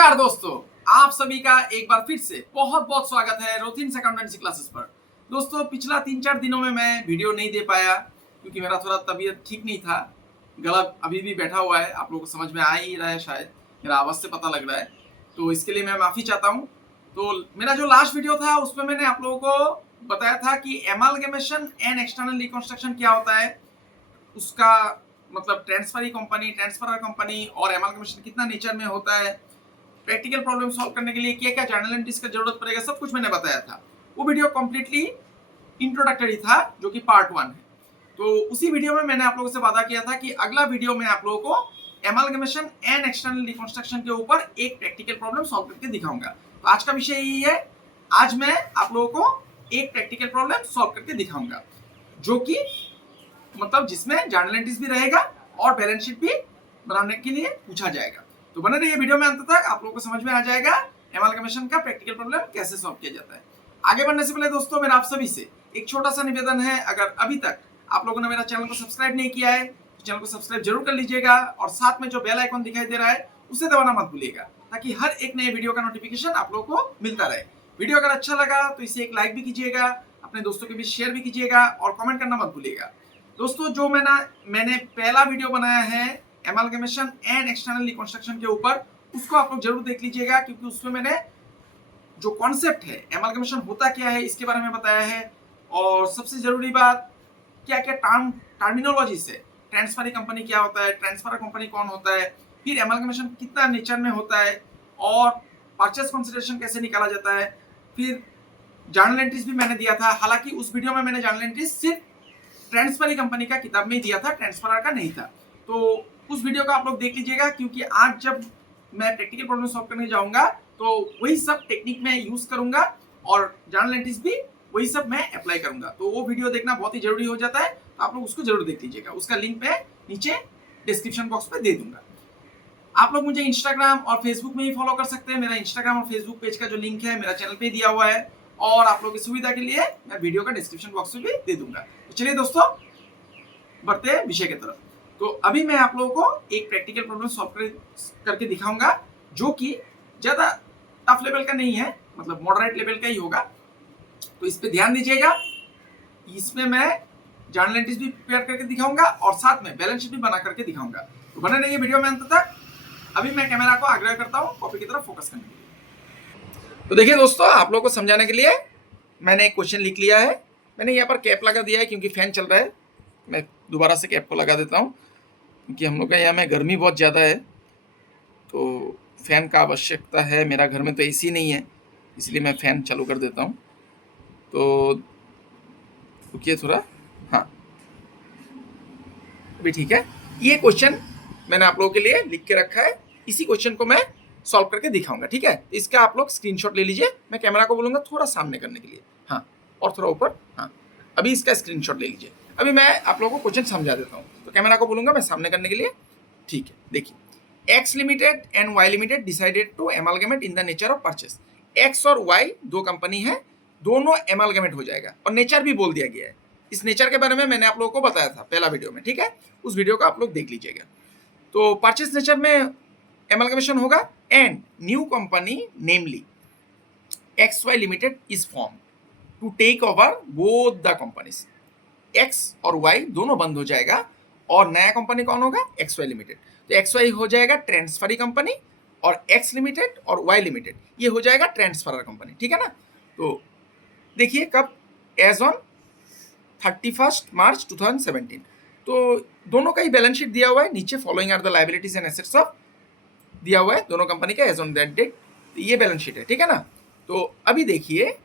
नमस्कार दोस्तों, आप सभी का एक बार फिर से बहुत बहुत स्वागत है रोथिन्स अकाउंटेंसी क्लासेस पर। दोस्तों, पिछला 3-4 दिनों में मैं वीडियो नहीं दे पाया क्योंकि मेरा थोड़ा तबीयत ठीक नहीं था। गला अभी भी बैठा हुआ है, आप लोगों को समझ में आ ही रहा है, शायद मेरा आवाज से पता लग रहा है, तो इसके लिए मैं माफी चाहता हूँ। तो मेरा जो लास्ट वीडियो था उसमें मैंने आप लोगों को बताया था कि एमालगमेशन एंड एक्सटर्नल रिकंस्ट्रक्शन क्या होता है, उसका मतलब ट्रांसफरर कंपनी और एमालगमेशन कितना नेचर में होता है, प्रैक्टिकल प्रॉब्लम सॉल्व करने के लिए क्या क्या जर्नल एंट्रीज का जरूरत पड़ेगा, सब कुछ मैंने बताया था। वो वीडियो कंप्लीटली इंट्रोडक्टरी था जो कि पार्ट 1 है। तो उसी वीडियो में मैंने आप लोगों से वादा किया था कि अगला वीडियो में आप लोगों को एमालगमेशन एंड एक्सटर्नल रिकंस्ट्रक्शन के ऊपर एक प्रैक्टिकल प्रॉब्लम सॉल्व करके दिखाऊंगा। तो आज का विषय यही है, आज मैं आप लोगों को एक प्रैक्टिकल प्रॉब्लम सॉल्व करके दिखाऊंगा जो कि मतलब जिसमें जर्नल एंट्रीज भी रहेगा और बैलेंस शीट भी बनाने के लिए पूछा जाएगा। तो बने रहिए वीडियो में अंत तक, आप लोगों को समझ में आ जाएगा एमालगमेशन का प्रैक्टिकल प्रॉब्लम कैसे सॉल्व किया जाता है। आगे बढ़ने से पहले दोस्तों, मेरा आप सभी से एक छोटा सा निवेदन है, अगर अभी तक आप लोगों ने मेरा चैनल को सब्सक्राइब नहीं किया है तो चैनल को सब्सक्राइब जरूर कर लीजिएगा और साथ में जो बेल आइकन दिखाई दे रहा है उसे दबाना मत भूलिएगा, ताकि हर एक नए वीडियो का नोटिफिकेशन आप लोगों को मिलता रहे। वीडियो अगर अच्छा लगा तो इसे एक लाइक भी कीजिएगा, अपने दोस्तों के बीच शेयर भी कीजिएगा और कमेंट करना मत भूलिएगा। दोस्तों, जो मैंने पहला वीडियो बनाया है एमालगमेशन एंड एक्सटर्नल रिकंस्ट्रक्शन के ऊपर, उसको आप लोग जरूर देख लीजिएगा, क्योंकि उसमें मैंने जो कॉन्सेप्ट है एमालगमेशन होता क्या है इसके बारे में बताया है, और सबसे जरूरी बात क्या क्या टर्मिनोलॉजी से ट्रांसफर कंपनी क्या होता है, ट्रांसफर कंपनी कौन होता है, फिर एमालगमेशन कितना नेचर में होता है और परचेस कंसिडरेशन कैसे निकाला जाता है, फिर जर्नल एंट्रीज भी मैंने दिया था। हालांकि उस वीडियो में मैंने जर्नल एंट्रीज सिर्फ ट्रांसफर कंपनी का किताब में दिया था, ट्रांसफरर का नहीं था। तो उस वीडियो को आप लोग देख लीजिएगा, क्योंकि आज जब मैं प्रैक्टिकल प्रॉब्लम सॉल्व करने जाऊंगा तो वही सब टेक्निक में यूज करूंगा और जर्नल एंट्रीज भी वही सब मैं अप्लाई करूंगा। तो वो वीडियो देखना बहुत ही जरूरी हो जाता है, तो आप लोग उसको जरूर देख लीजिएगा। उसका लिंक मैं नीचे डिस्क्रिप्शन बॉक्स में दे दूंगा। आप लोग मुझे इंस्टाग्राम और फेसबुक में ही फॉलो कर सकते हैं। मेरा इंस्टाग्राम और फेसबुक पेज का जो लिंक है मेरा चैनल पे दिया हुआ है, और आप लोगों की सुविधा के लिए मैं वीडियो का डिस्क्रिप्शन बॉक्स में भी दे दूंगा। तो चलिए दोस्तों, बढ़ते हैं विषय की तरफ। तो अभी मैं आप लोगों को एक प्रैक्टिकल प्रॉब्लम सॉल्व करके दिखाऊंगा जो कि ज्यादा टफ लेवल का नहीं है, मतलब मॉडरेट लेवल का ही होगा। तो इस पे ध्यान दीजिएगा। इसमें मैं जर्नल एंट्रीज भी प्रिपेयर करके दिखाऊंगा और साथ में बैलेंस शीट भी बना करके दिखाऊंगा। तो बने रहिए वीडियो में अंत तक। अभी मैं कैमरा को आग्रह करता हूँ कॉपी की तरफ फोकस करने के लिए। तो देखिए दोस्तों, आप लोगों को समझाने के लिए मैंने एक क्वेश्चन लिख लिया है। मैंने यहाँ पर कैप लगा दिया है क्योंकि फैन चल रहा है। मैं दोबारा से कैप को लगा देता हूँ क्योंकि हम लोग के यहाँ में गर्मी बहुत ज़्यादा है, तो फैन का आवश्यकता है। मेरा घर में तो एसी नहीं है, इसलिए मैं फ़ैन चालू कर देता हूँ। तो रुकिए थोड़ा, हाँ अभी ठीक है। ये क्वेश्चन मैंने आप लोगों के लिए लिख के रखा है, इसी क्वेश्चन को मैं सॉल्व करके दिखाऊंगा, ठीक है। इसका आप लोग स्क्रीनशॉट ले लीजिए। मैं कैमरा को बोलूँगा थोड़ा सामने करने के लिए, हाँ, और थोड़ा ऊपर, हाँ। अभी इसका स्क्रीनशॉट ले लीजिए। अभी मैं आप लोगों को क्वेश्चन समझा देता हूँ। तो कैमरा को बोलूँगा मैं सामने करने के लिए, ठीक है। देखिए, X limited and Y limited decided to amalgamate in the nature of purchase. X और वाई दो कंपनी है, दोनों एमालगमेट हो जाएगा और नेचर भी बोल दिया गया है। इस नेचर के बारे में मैंने आप लोगों को बताया था पहला वीडियो में, ठीक है। उस वीडियो को आप लोग देख लीजिएगा। तो परचेस नेचर में एमालगमेशन होगा and new company namely X Y limited is form to take over both the companies. X और वाई दोनों बंद हो जाएगा और नया कंपनी कौन होगा? X Y limited. तो एक्स वाई हो जाएगा ट्रांसफरी कंपनी और एक्स लिमिटेड और वाई लिमिटेड ये हो जाएगा ट्रांसफरर कंपनी, ठीक है ना। तो देखिए कब, एज ऑन 31 मार्च 2017। तो दोनों का ही बैलेंस शीट दिया हुआ है नीचे। Following are the liabilities and assets of, दिया हुआ है दोनों कंपनी का एज ऑन दैट डेट। ये बैलेंस शीट है, ठीक है ना। तो अभी देखिए,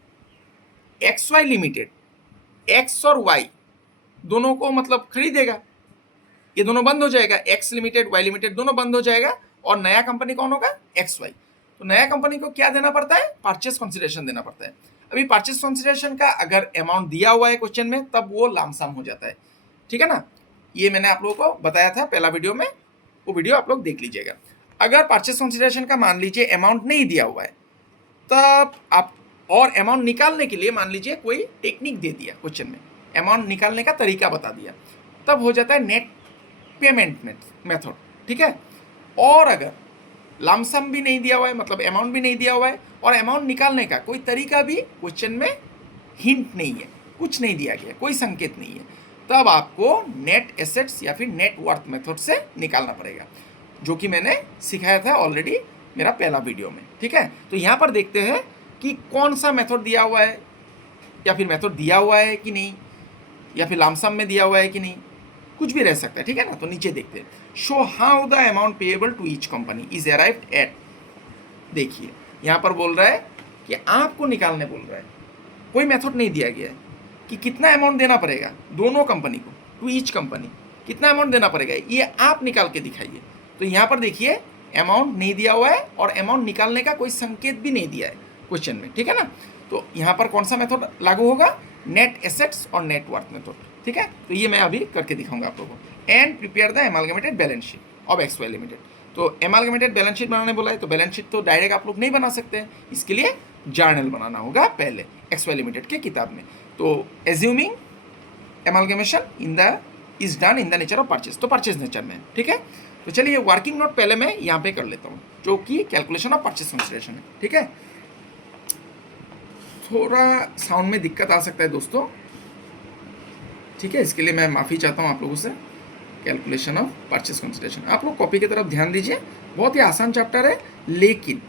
एक्स वाई लिमिटेड एक्स और वाई दोनों को मतलब खरीदेगा, ये दोनों बंद हो जाएगा। एक्स लिमिटेड वाई लिमिटेड दोनों बंद हो जाएगा और नया कंपनी कौन होगा? X Y. तो नया कंपनी को क्या देना पड़ता है? परचेस कंसिडरेशन देना पड़ता है। अभी परचेस कंसिडरेशन का अगर अमाउंट दिया हुआ है क्वेश्चन में, तब वो लामसम हो जाता है, ठीक है ना। ये मैंने आप लोगों को बताया था पहला वीडियो में, वो वीडियो आप लोग देख लीजिएगा। अगर परचेस कंसिडरेशन का मान लीजिए अमाउंट नहीं दिया हुआ है, तब आप और अमाउंट निकालने के लिए मान लीजिए कोई टेक्निक दे दिया क्वेश्चन में, अमाउंट निकालने का तरीका बता दिया, तब हो जाता है नेट पेमेंट मेथड, ठीक है। और अगर लमसम भी नहीं दिया हुआ है, मतलब अमाउंट भी नहीं दिया हुआ है, और अमाउंट निकालने का कोई तरीका भी क्वेश्चन में हिंट नहीं है, कुछ नहीं दिया गया, कोई संकेत नहीं है, तब आपको नेट एसेट्स या फिर नेट वर्थ मेथड से निकालना पड़ेगा, जो कि मैंने सिखाया था ऑलरेडी मेरा पहला वीडियो में। ठीक है, तो यहाँ पर देखते हैं कि कौन सा मेथड दिया हुआ है, या फिर मेथड दिया हुआ है कि नहीं, या फिर लमसम में दिया हुआ है कि नहीं, कुछ भी रह सकता है। ठीक है ना, तो नीचे देखते हैं, show how the amount payable to each company is arrived at. देखिए यहाँ पर बोल रहा है कि आपको निकालने बोल रहा है, कोई मेथड नहीं दिया गया है कि कितना अमाउंट देना पड़ेगा दोनों कंपनी को, टू ईच कंपनी कितना अमाउंट देना पड़ेगा, ये आप निकाल के दिखाइए। तो यहाँ पर देखिए अमाउंट नहीं दिया हुआ है और अमाउंट निकालने का कोई संकेत भी नहीं दिया है क्वेश्चन में। ठीक है ना, तो यहाँ पर कौन सा मेथड लागू होगा, नेट एसेट्स और नेट वर्थ मेथड। ठीक है, तो ये मैं अभी करके दिखाऊंगा आप लोगों को। And prepare the amalgamated balance sheet of X Y limited. तो एमालगमेटेड बैलेंस शीट बनाने बोला है, तो बैलेंस शीट तो डायरेक्ट आप लोग नहीं बना सकते हैं, इसके लिए जर्नल बनाना होगा पहले एक्स वाई लिमिटेड के किताब में। तो assuming amalgamation in the is done in the nature of purchase, तो परचेज नेचर में। ठीक है, तो चलिए वर्किंग नोट पहले मैं यहाँ पे कर लेता हूँ, जो कि कैलकुलेशन ऑफ परचेज कंसिडरेशन है। ठीक है, थोड़ा साउंड में दिक्कत आ सकता है दोस्तों, ठीक है, इसके लिए मैं माफ़ी चाहता हूँ आप लोगों से। कैलकुलेशन ऑफ परचेज कंसिडरेशन, आप लोग कॉपी की तरफ ध्यान दीजिए, बहुत ही आसान चैप्टर है, लेकिन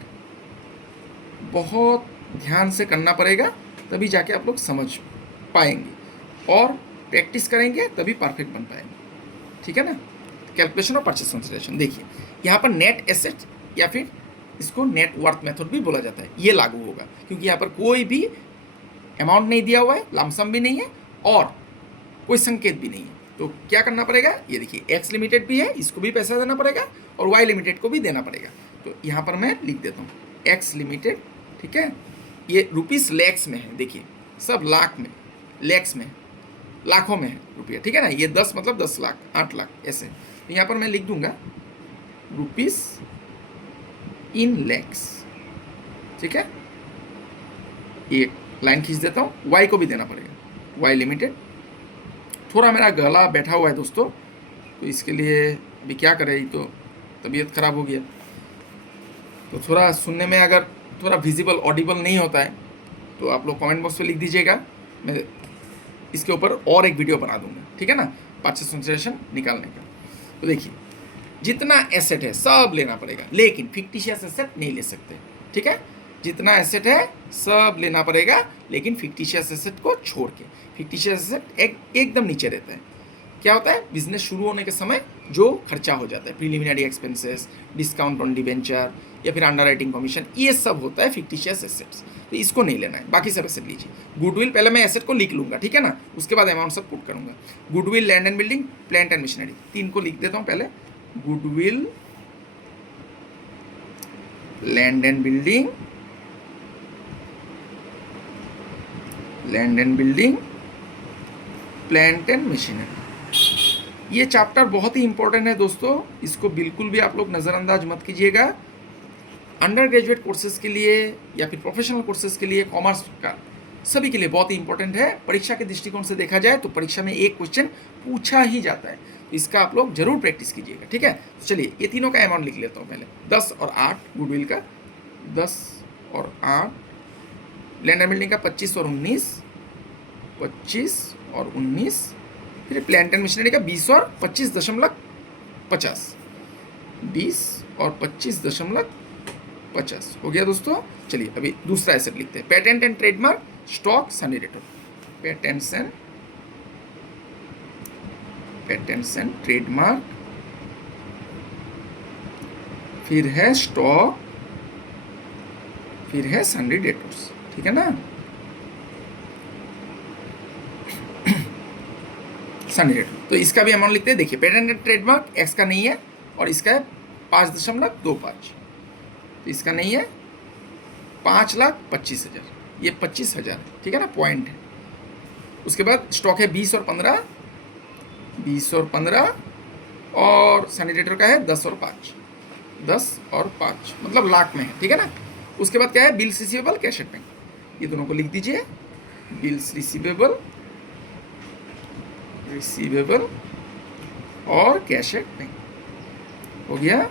बहुत ध्यान से करना पड़ेगा, तभी जाके आप लोग समझ पाएंगे, और प्रैक्टिस करेंगे तभी परफेक्ट बन पाएंगे। ठीक है ना, कैलकुलेशन ऑफ परचेज कंसिडरेशन देखिए, यहाँ पर नेट एसेट या फिर इसको नेट वर्थ मेथड भी बोला जाता है, ये लागू होगा, क्योंकि यहाँ पर कोई भी अमाउंट नहीं दिया हुआ है, लमसम भी नहीं है और कोई संकेत भी नहीं है। तो क्या करना पड़ेगा, ये देखिए एक्स लिमिटेड भी है, इसको भी पैसा देना पड़ेगा, और वाई लिमिटेड को भी देना पड़ेगा। तो यहाँ पर मैं लिख देता हूँ एक्स लिमिटेड। ठीक है, ये रुपीस लैक्स में है, देखिए सब लाख में, लैक्स में, लाखों में है रुपया। ठीक है ना, ये 10 मतलब 10 लाख, 8 लाख ऐसे। तो यहाँ पर मैं लिख दूंगा रुपीस इन लैक्स। ठीक है, ये लाइन खींच देता हूँ, वाई को भी देना पड़ेगा, वाई लिमिटेड। थोड़ा मेरा गला बैठा हुआ है दोस्तों, तो इसके लिए भी क्या करें, तो तबीयत खराब हो गया, तो थोड़ा सुनने में अगर थोड़ा विजिबल ऑडिबल नहीं होता है तो आप लोग कमेंट बॉक्स पे लिख दीजिएगा, मैं इसके ऊपर और एक वीडियो बना दूंगा। ठीक है ना, परचेज कंसिडरेशन निकालने का। तो देखिए जितना एसेट है सब लेना पड़ेगा, लेकिन फिक्टिशियस एसेट नहीं ले सकते। ठीक है, जितना एसेट है सब लेना पड़ेगा, लेकिन फिक्टिशियस एसेट को छोड़ के। फिक्टिशियस एसेट एकदम नीचे रहता है। क्या होता है, बिजनेस शुरू होने के समय जो खर्चा हो जाता है, preliminary expenses, discount on debenture या फिर अंडर राइटिंग कमीशन, ये सब होता है फिक्टिशियस एसेट्स, तो इसको नहीं लेना है, बाकी सब एसेट लीजिए। गुडविल पहले मैं एसेट को लिख लूंगा, ठीक है ना, उसके बाद अमाउंट सब पुट करूंगा। Goodwill, land and building, plant and machinery, तीन को लिख देता हूँ पहले। Goodwill, land and building, land and building, plant and machinery. ये चैप्टर बहुत ही इंपॉर्टेंट है दोस्तों, इसको बिल्कुल भी आप लोग नज़रअंदाज मत कीजिएगा। अंडर ग्रेजुएट कोर्सेज के लिए या फिर प्रोफेशनल कोर्सेज के लिए, कॉमर्स का सभी के लिए बहुत ही इंपॉर्टेंट है। परीक्षा के दृष्टिकोण से देखा जाए तो परीक्षा में एक क्वेश्चन पूछा ही जाता है, तो इसका आप लोग जरूर प्रैक्टिस कीजिएगा। ठीक है, तो चलिए ये तीनों का अमाउंट लिख लेता हूँ पहले। 10 और 8 गुडविल का, 10 और 8, लैंड एंड बिल्डिंग का 25 और 19, 25 और 19, फिर प्लांट एंड मशीनरी का 20 और 25.50, 20 और 25.50 हो गया दोस्तों। चलिए अभी दूसरा एसेट लिखते हैं, patent and trademark, stock, Sunny detour. Patents and trademark, फिर है स्टॉक, फिर है सनी डेटोर्स। ठीक है ना, सनी डेटोर, तो इसका भी अमाउंट लिखते हैं। देखिए पेटेंट एंड ट्रेडमार्क एक्स का नहीं है और इसका है 5.25, तो इसका नहीं है 5,25,000, ये 25,000। ठीक है ना, पॉइंट है। उसके बाद स्टॉक है 20 और 15, 20 और 15, और सैनिटेटर का है 10 और 5, 10 और 5 मतलब लाख में है। ठीक है ना, उसके बाद क्या है, bills receivable, cash at bank, ये दोनों को लिख दीजिए। बिल्स रिसीवेबल और कैश एट बैंक हो गया।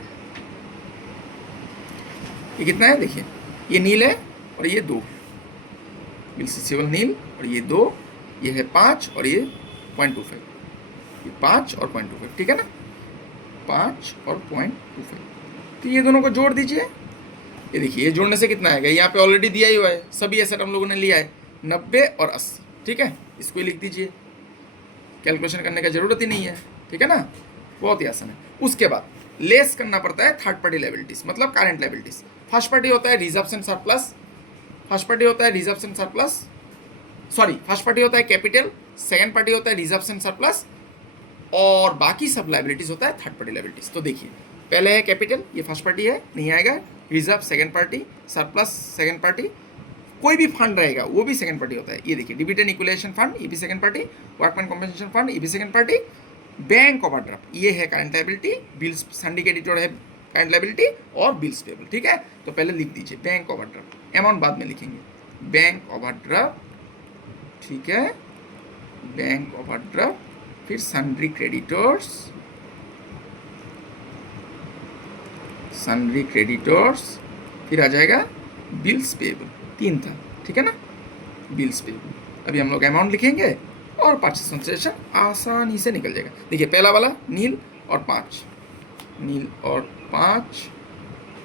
ये कितना है देखिए, ये नील है और ये 2 बिल्स रिसीवेबल नील, और ये 2, ये है 5 और ये 0.25, ये 5 और 0.25, ठीक है ना, 5 और 0.25। तो ये दोनों को जोड़ दीजिए। ये देखिए, ये जोड़ने से कितना आएगा, यहाँ पे ऑलरेडी दिया ही हुआ है, सभी एसेट हम लोगों ने लिया है 90 और 80, ठीक है, इसको ही लिख दीजिए, कैलकुलेशन करने की जरूरत ही नहीं है, ठीक है ना, बहुत ही आसान है। उसके बाद लेस करना पड़ता है थर्ड पार्टी लायबिलिटीज, मतलब करंट लायबिलिटीज। फर्स्ट पार्टी होता है reserves and surplus, first party होता है reserves and surplus, sorry first party होता है कैपिटल, सेकंड पार्टी होता है रिजर्व्स एंड सरप्लस, और बाकी सब लायबिलिटीज होता है थर्ड पार्टी लायबिलिटीज। तो देखिए, पहले है कैपिटल, ये फर्स्ट पार्टी है, नहीं आएगा, reserve second party, surplus second party, कोई भी फंड रहेगा वो भी सेकंड पार्टी होता है। ये देखिए, डिविडेंड इक्वलेशन फंड, ये भी second party, workman compensation fund, ये भी सेकंड पार्टी, बैंक ओवरड्राफ्ट, ये है current liability, bills sundry creditor है करंट लायबिलिटी, और बिल्स पेबल, ठीक है। तो पहले लिख दीजिए बैंक ओवरड्राफ्ट, अमाउंट बाद में लिखेंगे, बैंक ओवरड्राफ्ट, ठीक है, बैंक ओवरड्राफ्ट, फिर सन्ड्री क्रेडिटर्स, सन्ड्री क्रेडिटर्स, फिर आ जाएगा बिल्स पेबल, 3 था, ठीक है ना, बिल्स पेबल। अभी हम लोग अमाउंट लिखेंगे और परचेस कंसिडरेशन आसानी से निकल जाएगा। देखिए, पहला वाला नील और 5, नील और 5,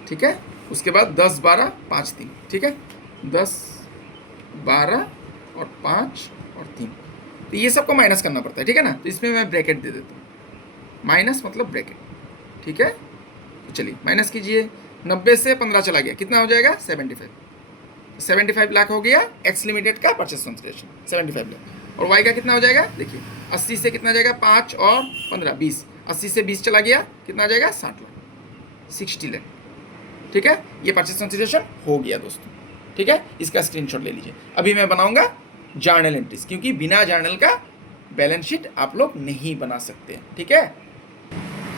ठीक है। उसके बाद 10, 12, 5, 3, ठीक है, 10, 12 और 5 और 3, तो ये सबको माइनस करना पड़ता है, ठीक है ना। तो इसमें मैं ब्रैकेट दे देता हूँ, माइनस मतलब ब्रैकेट, ठीक है। तो चलिए माइनस कीजिए, 90 से 15 चला गया, कितना हो जाएगा 75, 75 लाख हो गया एक्स लिमिटेड का परचेस कंसिडरेशन, 75 लाख। और वाई का कितना हो जाएगा, देखिए 80 से कितना जाएगा, 5 और 15 20, 80 से 20 चला गया, कितना आ जाएगा 60 लाख, 60 लाख, ठीक है। ये परचेस कंसिडरेशन हो गया दोस्तों, ठीक है। इसका स्क्रीनशॉट ले लीजिए। अभी मैं बनाऊंगा जर्नल एंट्रीज, क्योंकि बिना जर्नल का बैलेंस शीट आप लोग नहीं बना सकते, ठीक है।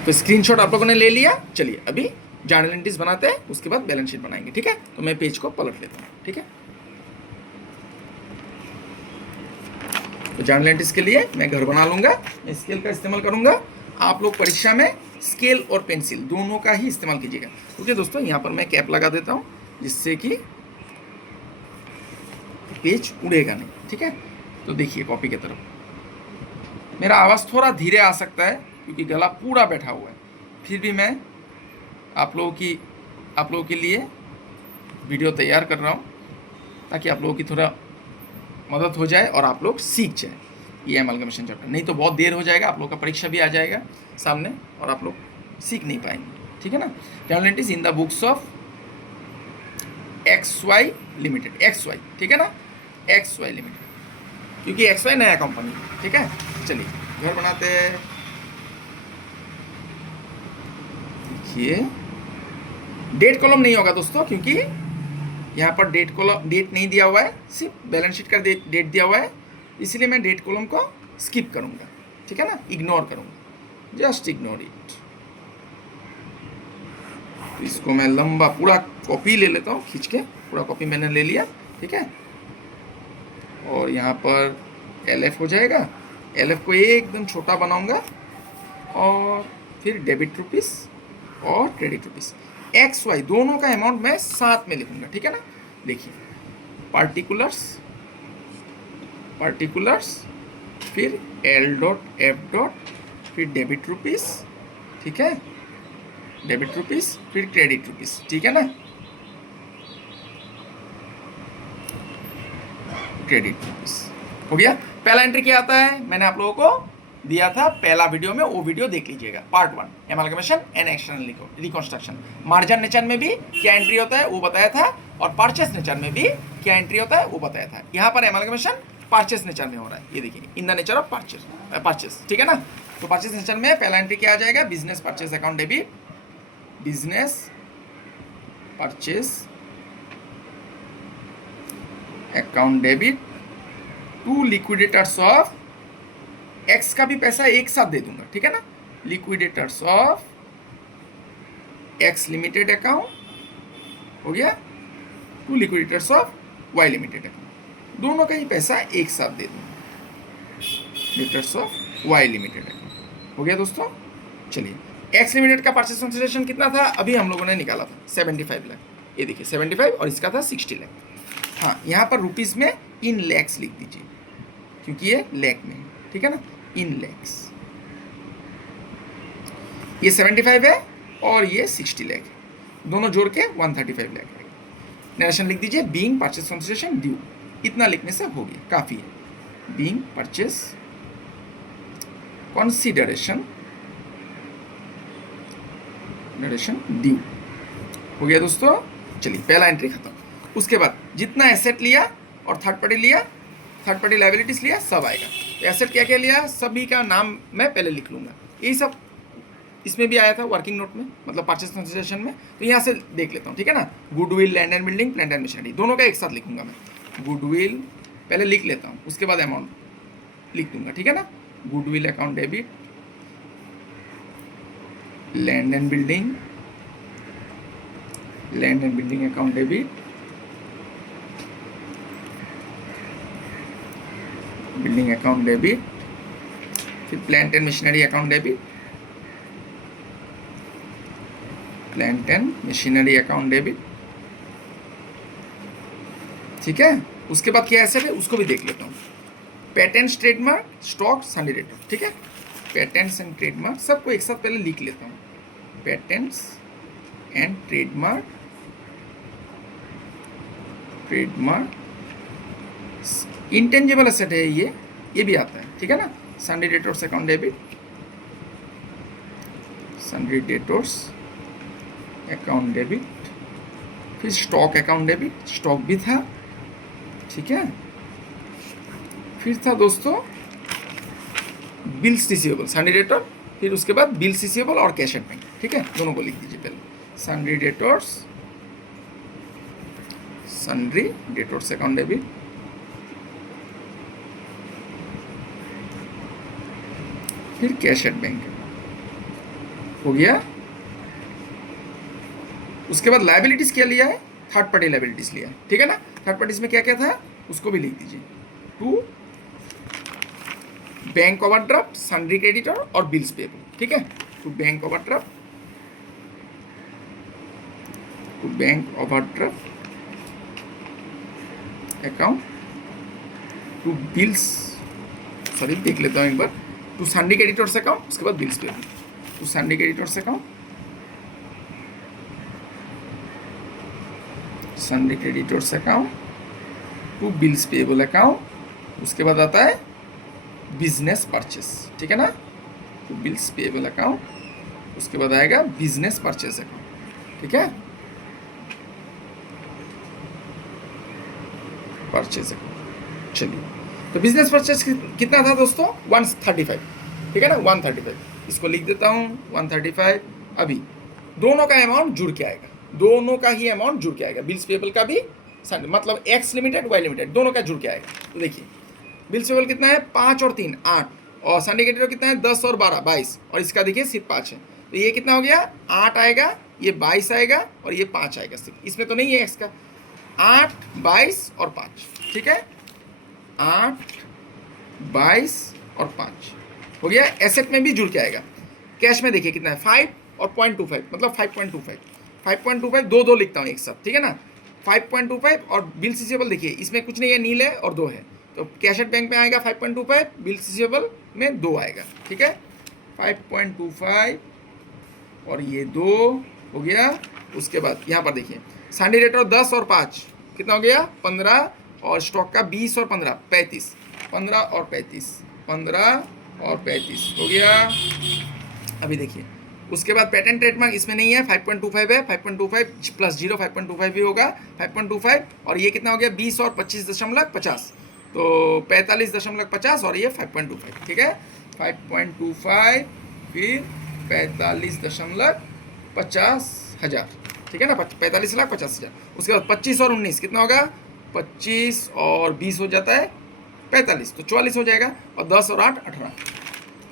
तो स्क्रीनशॉट आप लोगों ने ले लिया, चलिए अभी जर्नल एंट्रीज बनाते हैं, उसके बाद बैलेंस शीट बनाएंगे, ठीक है। तो मैं पेज को पलट लेता हूँ, ठीक है। तो जर्नल एंट्रीज के लिए मैं घर बना लूंगा, मैं स्केल का इस्तेमाल करूंगा। आप लोग परीक्षा में स्केल और पेंसिल दोनों का ही इस्तेमाल कीजिएगा, क्योंकि दोस्तों यहाँ पर मैं कैप लगा देता हूँ, जिससे कि पेज उड़ेगा नहीं, ठीक है। तो देखिए कॉपी की तरफ, मेरा आवाज़ थोड़ा धीरे आ सकता है क्योंकि गला पूरा बैठा हुआ है, फिर भी मैं आप लोगों के लिए वीडियो तैयार कर रहा हूँ, ताकि आप लोगों की थोड़ा मदद हो जाए और आप लोग सीख जाए ये एमालगमेशन चैप्टर। नहीं तो बहुत देर हो जाएगा, आप लोग का परीक्षा भी आ जाएगा सामने और आप लोग सीख नहीं पाएंगे, ठीक है ना। Journal entries in the books of XY limited, XY, ठीक है ना, XY लिमिटेड, क्योंकि XY नया कंपनी, ठीक है। चलिए घर बनाते हैं। देखिए डेट कॉलम नहीं होगा दोस्तों, क्योंकि यहाँ पर डेट कॉलम, डेट नहीं दिया हुआ है, सिर्फ बैलेंस शीट का डेट दिया हुआ है, इसलिए मैं डेट कॉलम को स्किप करूँगा, ठीक है ना, इग्नोर करूँगा, जस्ट इग्नोर इट। तो इसको मैं लंबा पूरा कॉपी ले लेता हूँ, खींच के पूरा कॉपी मैंने ले लिया, ठीक है। और यहाँ पर LF हो जाएगा, LF को एकदम छोटा बनाऊंगा, और फिर डेबिट रुपीस और क्रेडिट रुपीस, XY दोनों का अमाउंट मैं साथ में लिखूंगा, ठीक है ना। देखिए पार्टिकुलर्स, फिर L.F. फिर डेबिट रुपीस, ठीक है, डेबिट रुपीस, फिर क्रेडिट रुपीस, ठीक है ना, क्रेडिट रुपीस हो गया। पहला एंट्री क्या आता है, मैंने आप लोगों को दिया था पहला वीडियो में, वो वीडियो देख लीजिएगा, part 1 amalgamation and external reconstruction. Margin nature में भी क्या एंट्री होता है वो बताया था, और परचेस नेचर में भी क्या एंट्री होता है वो बताया था। यहाँ पर एमालगमेशन परचेस नेचर में हो रहा है, ये देखिए, इन द नेचर ऑफ परचेस, ठीक है ना। तो परचेस नेचर में पहला एंट्री क्या आ जाएगा, business purchase account debit, business purchase account debit to liquidators of, X का भी पैसा एक साथ दे दूंगा, ठीक है ना, liquidators of X limited account हो गया, to liquidators of Y limited account, दोनों का ही पैसा एक साथ दे दूंगा, liquidators of Y limited account हो गया दोस्तों। चलिए एक्स लिमिटेड का परचेस कंसिडरेशन कितना था, अभी हम लोगों ने निकाला था 75 लाख, ये देखिए 75 और इसका था 60 लाख। हाँ, यहाँ पर रुपीज़ में इन लैक्स लिख दीजिए क्योंकि ये लैख में है, ठीक है ना, इन लैक्स। ये 75 है और ये 60 लाख, दोनों जोड़ के 135 लाख है। नरेशन लिख दीजिए, बीइंग परचेस कंसिडरेशन ड्यू, इतना लिखने से हो गया, काफ़ी है। बीइंग परचेस कंसिडरेशन ड्यू हो गया दोस्तों। चलिए पहला एंट्री खत्म। उसके बाद जितना एसेट लिया और थर्ड पार्टी लिया, थर्ड पार्टी लाइबिलिटीज लिया, सब आएगा। तो एसेट क्या क्या लिया सभी का नाम मैं पहले लिख लूँगा। यही सब इसमें भी आया था वर्किंग नोट में, मतलब परचेस कंसिडरेशन में। तो यहाँ से देख लेता हूँ, ठीक है ना। Goodwill, land and building, plant and machinery, दोनों का एक साथ लिखूंगा मैं। गुडविल पहले लिख लेता हूँ, उसके बाद अमाउंट लिख दूंगा, ठीक है ना। Goodwill account debit, land and building account debit, building account debit, फिर plant and machinery account debit, plant and machinery account debit, ठीक है। उसके बाद क्या एसेट है उसको भी देख लेता हूँ। पेटेंट्स, ट्रेडमार्क, स्टॉक, सन्डी डेटर्स, ठीक है। पेटेंट्स एंड ट्रेडमार्क सबको एक साथ पहले लिख लेता हूँ। Patents and trademark, intangible asset है ये भी आता है, ठीक है ना। सन्डी debtors account debit, सन्डी debtors account debit, फिर स्टॉक अकाउंट डेबिट, स्टॉक भी था, ठीक है। फिर था दोस्तों बिल्स रिसीवेबल, सन्डी डेटर, फिर उसके बाद बिल्स रिसीवेबल और कैश एट बैंक, ठीक है। दोनों को लिख दीजिए पहले। सन्डी डेटर्स अकाउंट डेबिट, फिर कैश एट बैंक हो गया। उसके बाद लाइबिलिटीज क्या लिया है, थर्ड पार्टी लाइबिलिटीज लिया है, ठीक है ना। थर्ड पार्टीज में क्या क्या था उसको भी लिख दीजिए। To bank overdraft, sundry creditor और बिल्स पेबल, ठीक है। To bank overdraft, account, to bills, sorry देख लेता हूँ एक बार। टू सन्ड्री क्रेडिटर्स अकाउंट, उसके बाद bills payable, to sundry creditors account, sundry creditors account, to bills payable account, उसके बाद आता है बिजनेस परचेस, ठीक है ना। टू बिल्स पेबल अकाउंट, उसके बाद आएगा बिजनेस परचेस अकाउंट, ठीक है। परचेस अकाउंट, चलिए तो बिजनेस परचेस कितना था दोस्तों, 135, ठीक है ना। 135 इसको लिख देता हूँ 135। अभी दोनों का अमाउंट जुड़ के आएगा, दोनों का ही अमाउंट जुड़ के आएगा। बिल्स पेबल का भी, मतलब एक्स लिमिटेड वाई लिमिटेड दोनों का जुड़ के आएगा। तो देखिए बिल्स पेबल कितना है, 5 और 3 8, और सिंडिकेटर कितना है 10 और 12 22, और इसका देखिए सिर्फ 5 है। तो ये कितना हो गया, 8 आएगा, ये 22 आएगा और ये 5 आएगा सिर्फ। इसमें तो नहीं है एक्स का। 8 22 और 5, ठीक है। 8 22 और 5 हो गया। एसेट में भी जुड़ के आएगा। कैश में देखिए कितना है 5 और 0.25, मतलब 5.25 दो लिखता हूँ एक साथ, ठीक है ना। 5.25 और बिल्स रिसीवेबल देखिए इसमें कुछ नहीं है, नील है और 2 है, तो कैश एट बैंक में आएगा 5.25, बिल्स रिसीवेबल में 2 आएगा, ठीक है। 5.25 और ये 2 हो गया। उसके बाद यहाँ पर देखिए सन्डी डेटर 10 और 5 कितना हो गया 15, और स्टॉक का 20 और 15 35, 15 और 35 हो गया। अभी देखिए उसके बाद पेटेंट ट्रेडमार्क इसमें नहीं है, 5.25 है, 5.25 प्लस 0 5.25 भी होगा, 5.25 और ये कितना हो गया 20 और 25.50, तो 45.50 और ये 5.25, ठीक है। 5.25 फिर 45,50,000, ठीक है ना, 45,50,000। उसके बाद 25 और 19 कितना होगा, 25 और 20 हो जाता है 45, तो 44 हो जाएगा, और 10 और 8 18,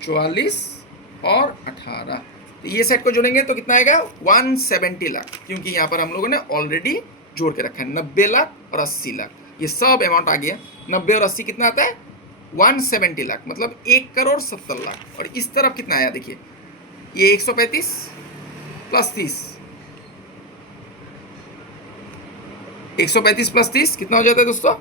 44 और 18। तो ये सेट को जोड़ेंगे तो कितना आएगा 170 लाख, क्योंकि यहाँ पर हम लोगों ने ऑलरेडी जोड़ के रखा है 90 लाख और 80 लाख, ये सब अमाउंट आ गया। 90 और 80 कितना आता है 170 लाख, मतलब 1,70,00,000। और इस तरफ कितना आया देखिए, ये 135 प्लस 30 135 प्लस 30 कितना हो जाता है दोस्तों?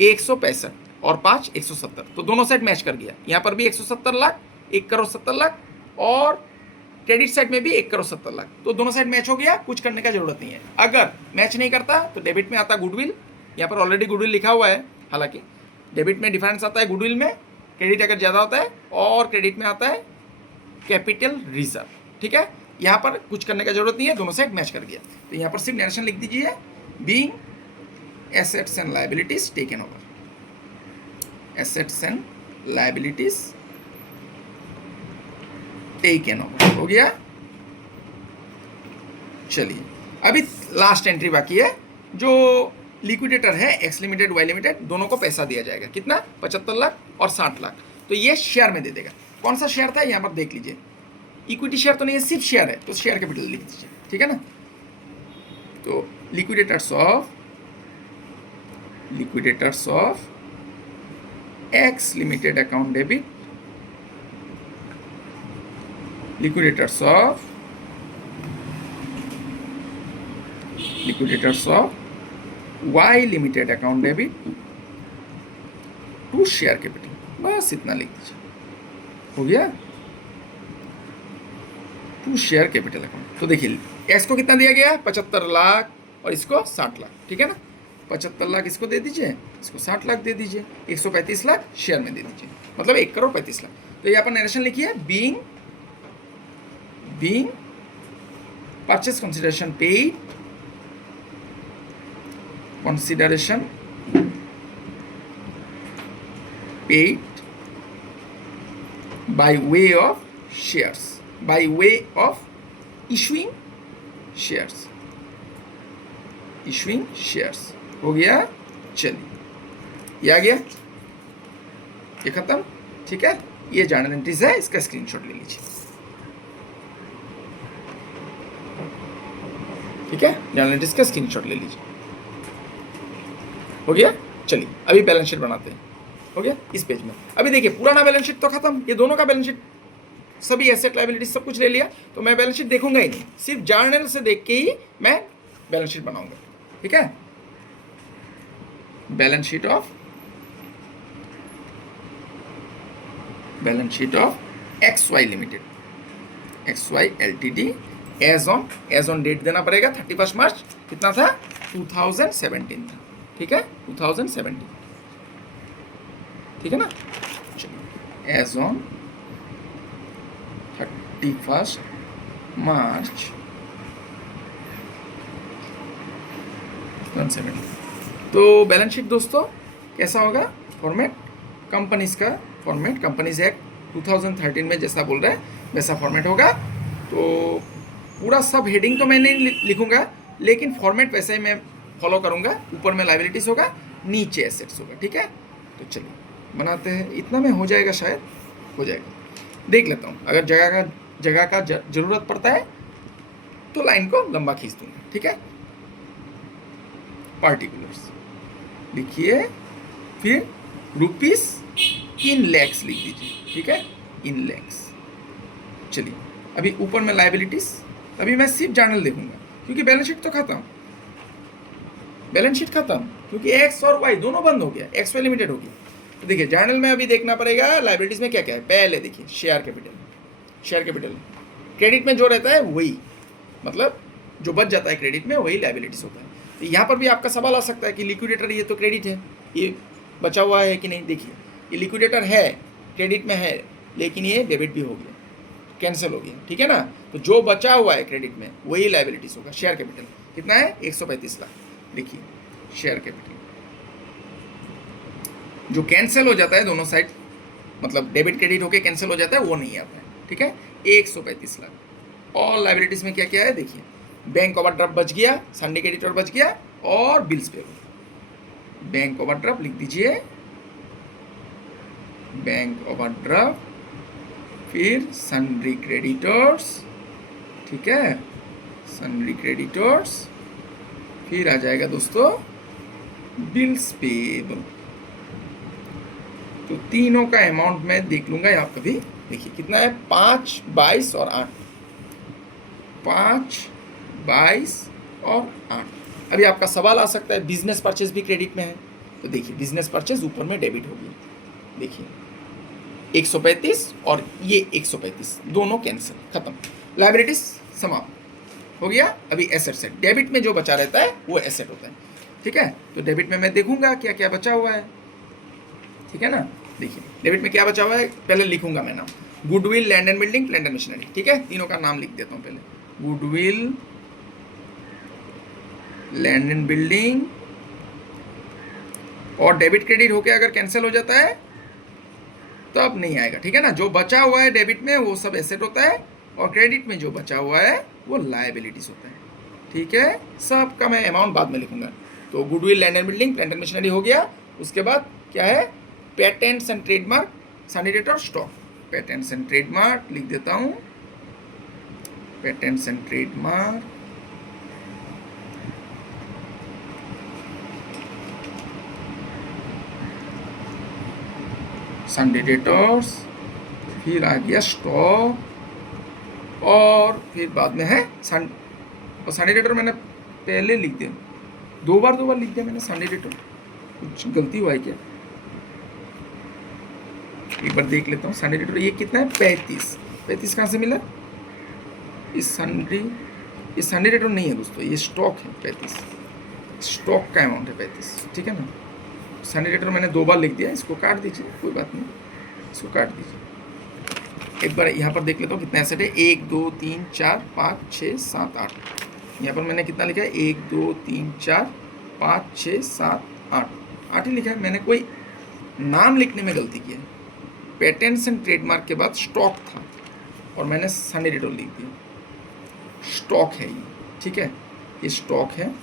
165 और 5 170। तो दोनों साइड मैच कर गया। यहाँ पर भी 170 लाख, 1 करोड़ 70 लाख, और क्रेडिट साइड में भी 1 करोड़ 70 लाख। तो दोनों साइड मैच हो गया, कुछ करने का जरूरत नहीं है। अगर मैच नहीं करता तो डेबिट में आता गुडविल। यहाँ पर ऑलरेडी गुडविल लिखा हुआ है, हालांकि डेबिट में डिफरेंस आता है गुडविल में, क्रेडिट अगर ज़्यादा होता है, और क्रेडिट में आता है कैपिटल रिजर्व। ठीक है, यहाँ पर कुछ करने का जरूरत नहीं है, दोनों साइड मैच कर गया। तो यहाँ पर सिर्फ नरेशन लिख दीजिए, being assets and liabilities taken over, assets and liabilities taken over हो गया। चलिए अभी लास्ट एंट्री बाकी है, जो लिक्विडेटर है एक्स लिमिटेड वाई लिमिटेड, दोनों को पैसा दिया जाएगा। कितना? 75 लाख और 60 लाख। तो ये शेयर में दे देगा। कौन सा शेयर था यहाँ पर देख लीजिए, इक्विटी शेयर तो नहीं है, सिर्फ शेयर है, तो शेयर कैपिटल लिख दीजिए। ठीक है ना? तो liquidators of X limited account debit, liquidators of Y limited account debit to share capital, बस इतना लिख दीजिए, हो गया। To share capital account. तो देखिए एक्स को कितना दिया गया? 75 लाख और इसको 60 लाख। ठीक है ना? 75 लाख इसको दे दीजिए, इसको 60 लाख दे दीजिए, 135 लाख शेयर में दे दीजिए, मतलब 1 करोड़ 35 लाख। तो यहाँ पर नरेशन लिखिए, being purchase consideration paid by way of shares, by way of issuing shares हो गया। चलिए ये आ गया, ये खत्म। ठीक है, ये जर्नल एंट्रीज है, इसका स्क्रीनशॉट ले लीजिए। ठीक है, जर्नल एंट्रीज का स्क्रीनशॉट ले लीजिए, हो गया। चलिए अभी बैलेंस शीट बनाते हैं, हो गया इस पेज में। अभी देखिए पुराना बैलेंस शीट तो खत्म, ये दोनों का बैलेंस शीट, सभी एसेट लायबिलिटी सब कुछ ले लिया, तो मैं बैलेंस शीट देखूंगा ही नहीं, सिर्फ जर्नल से देख के ही मैं बैलेंस शीट बनाऊंगा। ठीक है, balance sheet of XY limited, XY LTD as on date देना पड़ेगा 31 मार्च, कितना था? 2017 था। ठीक है, 2017। ठीक है ना? चलिए एज ऑन 31 मार्च 2017। तो बैलेंस शीट दोस्तों कैसा होगा? फॉर्मेट कंपनीज का फॉर्मेट, कंपनीज एक्ट 2013 में जैसा बोल रहा है वैसा फॉर्मेट होगा। तो पूरा सब हेडिंग तो मैं नहीं लिखूंगा, लेकिन फॉर्मेट वैसे ही मैं फॉलो करूंगा। ऊपर में लायबिलिटीज होगा, नीचे एसेट्स होगा। ठीक है, तो चलिए बनाते हैं। इतना में हो जाएगा, शायद हो जाएगा, देख लेता हूँ। अगर जगह का जरूरत पड़ता है तो लाइन को लंबा खींच दूंगा। ठीक है, पार्टिकुलर्स लिखिए, फिर रुपीस इन लैक्स लिख दीजिए। ठीक है, इन लैक्स। चलिए अभी ऊपर में लायबिलिटीज, अभी मैं सिर्फ जर्नल देखूंगा क्योंकि बैलेंस शीट तो खत्म, बैलेंस शीट खत्म, क्योंकि एक्स और वाई दोनों बंद हो गया, एक्स वाई लिमिटेड हो गया। तो देखिए जर्नल में अभी देखना पड़ेगा लायबिलिटीज में क्या क्या है। पहले देखिए शेयर कैपिटल, क्रेडिट में जो रहता है वही, मतलब जो बच जाता है क्रेडिट में वही लायबिलिटीज होता है। तो यहाँ पर भी आपका सवाल आ सकता है कि लिक्विडेटर ये तो क्रेडिट है, ये बचा हुआ है कि नहीं। देखिए ये लिक्विडेटर है, क्रेडिट में है, लेकिन ये डेबिट भी हो गया, कैंसिल हो गया। ठीक है ना? तो जो बचा हुआ है क्रेडिट में वही लायबिलिटीज होगा। शेयर कैपिटल कितना है? 135 लाख। देखिए शेयर कैपिटल जो कैंसिल हो जाता है दोनों साइड, मतलब डेबिट क्रेडिट होके कैंसिल हो जाता है, वो नहीं आता है। ठीक है, 135 लाख। और लायबिलिटीज में क्या क्या है देखिए, बैंक ओवरड्राफ्ट बच गया, सन्डी क्रेडिटर बच गया, और बिल्स पेबल। बैंक ओवरड्राफ्ट लिख दीजिए, बैंक ओवरड्राफ्ट, फिर सन्ड्री क्रेडिटर्स। ठीक है, सन्ड्री क्रेडिटर्स, फिर आ जाएगा दोस्तों बिल्स पेबल। तो तीनों का अमाउंट मैं देख लूंगा यहाँ कभी। देखिए कितना है? 5, 22 और 8, 5, 22 और 8। अभी आपका सवाल आ सकता है बिजनेस परचेज भी क्रेडिट में है, तो देखिए बिजनेस परचेज ऊपर में डेबिट होगी, देखिए 135 और ये 135 दोनों कैंसिल, खत्म, लायबिलिटीज समाप्त हो गया। अभी एसेट से डेबिट में जो बचा रहता है वो एसेट होता है, ठीक है। तो डेबिट में मैं देखूंगा क्या क्या बचा हुआ है, ठीक है ना। देखिए डेबिट में क्या बचा हुआ है, पहले लिखूंगा मैं नाम, goodwill, land and building, plant and machinery, ठीक है। तीनों का नाम लिख देता हूँ पहले, गुडविल, लैंड एंड बिल्डिंग, और डेबिट क्रेडिट होके अगर कैंसिल हो जाता है तो अब नहीं आएगा, ठीक है ना। जो बचा हुआ है डेबिट में वो सब एसेट होता है, और क्रेडिट में जो बचा हुआ है वो लायबिलिटीज होता है, ठीक है। सब का मैं अमाउंट बाद में लिखूंगा। तो goodwill, land and building, plant and machinery हो गया। उसके बाद क्या है, patents and trademark, sundry debt और स्टॉक। पेटेंट्स एंड ट्रेडमार्क लिख देता हूँ, patents and trademark, sundry debtors, फिर आ गया स्टॉक, और फिर बाद में है सन्डे डेटर मैंने पहले लिख दिया, दो बार लिख दिया मैंने सन्डे डेटर, कुछ गलती हुआ है क्या, एक बार देख लेता हूँ। सन्डे डेटर ये कितना है, 35 कहाँ से मिला, इस सन्डे डेटर नहीं है दोस्तों, ये स्टॉक है 35, स्टॉक का अमाउंट है 35, ठीक है ना। सन्डे डेटर मैंने दो बार लिख दिया, इसको काट दीजिए, कोई बात नहीं, इसको काट दीजिए। एक बार यहाँ पर देख लेता हूँ कितना एसेट है, 1 2 3 4 5 6 7 8, यहाँ पर मैंने कितना लिखा है, 1 2 3 4 5 6 7 8 ही लिखा है मैंने, कोई नाम लिखने में गलती की है। पेटेंट्स एंड ट्रेडमार्क के बाद स्टॉक था और मैंने सन्डे डेटर लिख दिया, स्टॉक है ये, ठीक है, ये स्टॉक है।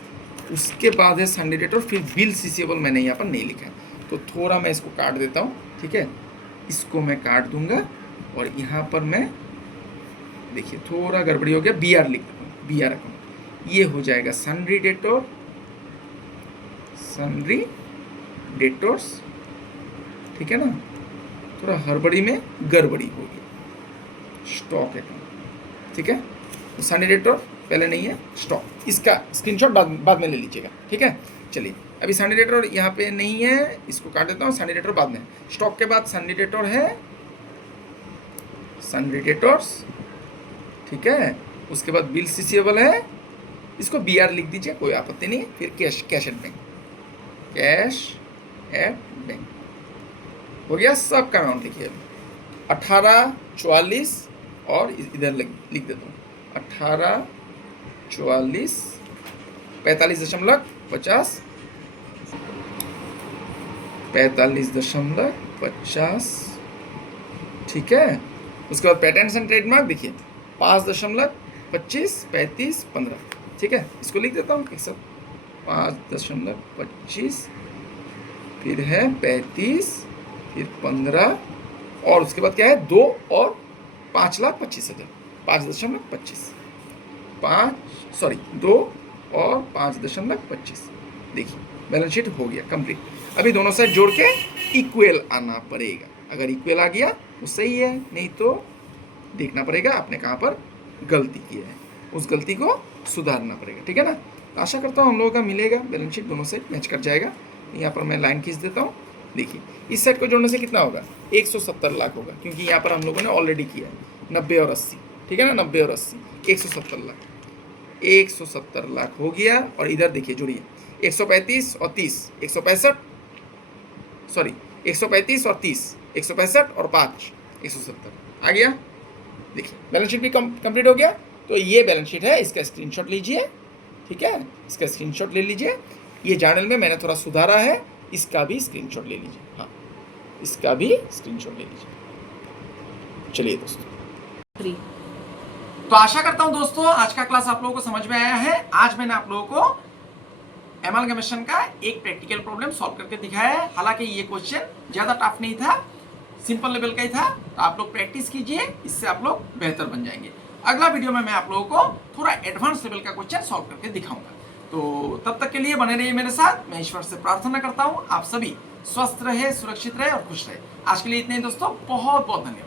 उसके बाद है सन्डे डेटर, फिर बिल रिसीवेबल मैंने यहाँ पर नहीं लिखा है, तो थोड़ा मैं इसको काट देता हूँ, ठीक है, इसको मैं काट दूंगा, और यहाँ पर मैं देखिए थोड़ा गड़बड़ी हो गया, BR लिख देता हूँ, BR अकाउंट, ये हो जाएगा सन्ड्री डेटर, सन्ड्री डेटर्स, ठीक है ना। थोड़ा हड़बड़ी में गड़बड़ी होगी, स्टॉक अकाउंट, ठीक है। तो सन्डे डेटर पहले नहीं है, स्टॉक, इसका स्क्रीनशॉट बाद में ले लीजिएगा, ठीक है। चलिए अभी सन्डे डेटर यहाँ पे नहीं है, इसको काट देता हूँ, सन्डे डेटर बाद में। स्टॉक के बाद सन्डे डेटर है, सन्डे डेटर्स, ठीक है। उसके बाद बिल रिसीवेबल है, इसको BR लिख दीजिए, कोई आपत्ति नहीं है। फिर cash at bank, cash at bank हो गया। सब का अमाउंट लिखिए, 18 44, और इधर लिख देता हूँ 18 44 45.50, 45.50, ठीक है। उसके बाद पेटेंट्स एंड ट्रेडमार्क देखिए 5.25 35 15, ठीक है, इसको लिख देता हूँ एक साथ, 5.25, फिर है 35, फिर 15, और उसके बाद क्या है 2 और 5,25,000, 2 और 5.25, देखिए बैलेंस शीट हो गया कंप्लीट। अभी दोनों साइड जोड़ के इक्वल आना पड़ेगा, अगर इक्वल आ गया तो सही है, नहीं तो देखना पड़ेगा आपने कहाँ पर गलती की है, उस गलती को सुधारना पड़ेगा, ठीक है ना। तो आशा करता हूँ हम लोगों का मिलेगा, बैलेंस शीट दोनों साइड मैच कर जाएगा। यहाँ पर मैं लाइन खींच देता हूँ, देखिए इस साइड को जोड़ने से कितना होगा, 170 लाख होगा, क्योंकि यहाँ पर हम लोगों ने ऑलरेडी किया है 90 और 80, ठीक है ना, 90 और 80 170 लाख, 170 लाख हो गया। और इधर देखिए जोड़िए 135 और 30 165, सॉरी 135 और 30 165 और 5 170 आ गया। देखिए बैलेंस शीट भी कंप्लीट हो गया। तो ये बैलेंस शीट है, इसका स्क्रीनशॉट लीजिए, ठीक है, इसका स्क्रीनशॉट ले लीजिए। ये जर्नल में मैंने थोड़ा सुधारा है, इसका भी स्क्रीनशॉट ले लीजिए, हाँ इसका भी स्क्रीनशॉट ले लीजिए। चलिए दोस्तों, तो आशा करता हूं दोस्तों आज का क्लास आप लोगों को समझ में आया है। आज मैंने आप लोगों को एमालगमेशन का एक प्रैक्टिकल प्रॉब्लम सॉल्व करके दिखाया है। हालांकि ये क्वेश्चन ज्यादा टफ नहीं था, सिंपल लेवल का ही था, तो आप लोग प्रैक्टिस कीजिए, इससे आप लोग बेहतर बन जाएंगे। अगला वीडियो में मैं आप लोगों को थोड़ा एडवांस लेवल का क्वेश्चन सॉल्व करके दिखाऊंगा। तो तब तक के लिए बने रहिए मेरे साथ। मैं ईश्वर से प्रार्थना करता हूँ आप सभी स्वस्थ रहे, सुरक्षित रहे और खुश रहे। आज के लिए इतने ही दोस्तों, बहुत बहुत धन्यवाद।